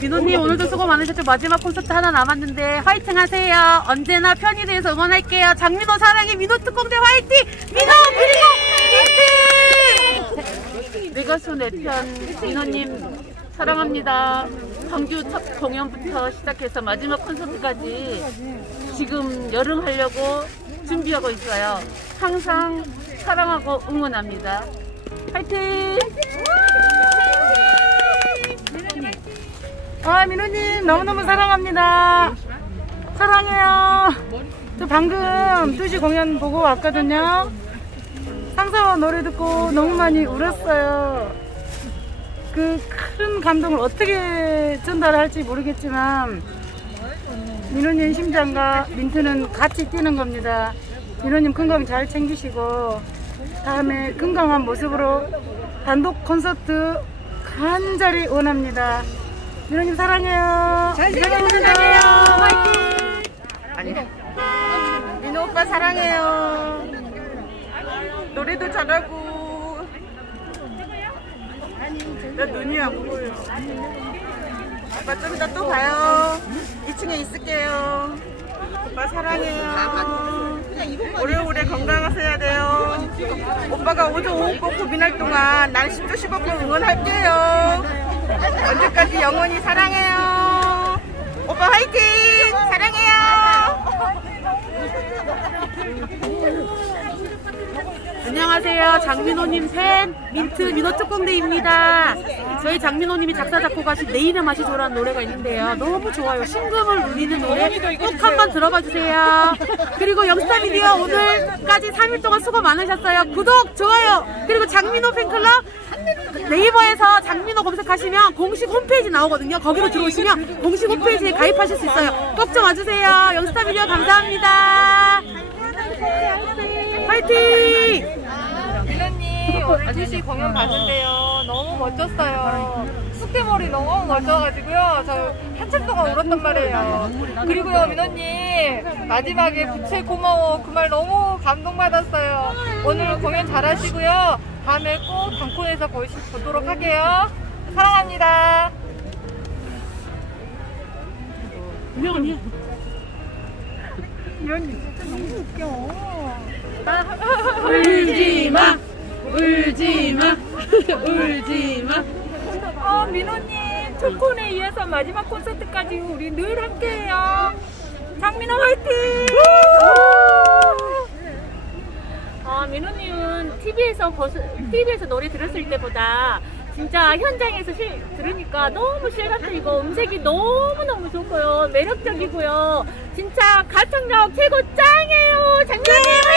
민호님 오늘도 수고 많으셨죠? 마지막 콘서트 하나 남았는데 화이팅 하세요. 언제나 편히 돼서 응원할게요. 장민호 사랑해 민호 특공대 화이팅! 민호 그리고 화이팅! 내 가수 내편 민호님 사랑합니다. 정규 첫 공연부터 시작해서 마지막 콘서트까지 지금 열응 하려고 준비하고 있어요. 항상 사랑하고 응원합니다. 화이팅! 아, 민호님 너무너무 사랑합니다. 사랑해요. 저 방금 2시 공연 보고 왔거든요. 상사와 노래 듣고 너무 많이 울었어요. 그 큰 감동을 어떻게 전달할지 모르겠지만 민호님 심장과 민트는 같이 뛰는 겁니다. 민호님 건강 잘 챙기시고 다음에 건강한 모습으로 단독 콘서트 간절히 원합니다. 민호님 사랑해요. 사랑해요. 아니. 민호 오빠 사랑해요. 노래도 잘하고. 나 눈이 안 보여. 오빠 좀 이따 또 봐요. 2층에 있을게요. 오빠 사랑해요. 오래오래 건강하셔야 돼요. 오빠가 오전 오후 꼭 고민할 동안 난 10조 10억 응원할게요. 언제까지 영원히 사랑해요. 오빠 화이팅! 사랑해요. 안녕하세요. 장민호님 팬 민트 민호 특공대입니다. 저희 장민호님이 작사 작곡하신 내 이름 맛이 좋라는 노래가 있는데요. 너무 좋아요. 심금을 울리는 노래 꼭 한번 들어봐 주세요. 그리고 영스타 미디어 오늘까지 3일 동안 수고 많으셨어요. 구독, 좋아요. 그리고 장민호 팬클럽 네이버에서 장민호 검색하시면 공식 홈페이지 나오거든요. 거기로 들어오시면 공식 홈페이지에 가입하실 수 있어요. 꼭 좀 와주세요. 영스타 미디어 감사합니다. 화이팅! 오늘 2시 공연 봤는데요. 너무 멋졌어요. 숙대머리 너무 멋져가지고요. 저 한참 동안 울었단 말이에요. 그리고요, 민호님 마지막에 부채 고마워 그 말 너무 감동받았어요. 오늘 공연 잘하시고요. 다음에 꼭 방콕에서 보시, 보도록 할게요. 사랑합니다. 유명하니? 울지 마, 울지 마, 울지 마. 어, 민호님 초콘에 이어서 마지막 콘서트까지 우리 늘 함께해요. 장민호 화이팅! 어, 민호님은 TV에서 버스, TV에서 노래 들었을 때보다 진짜 현장에서 실, 들으니까 너무 실감적이고 음색이 너무너무 좋고요. 매력적이고요. 진짜 가창력 최고 짱이에요. 장민호님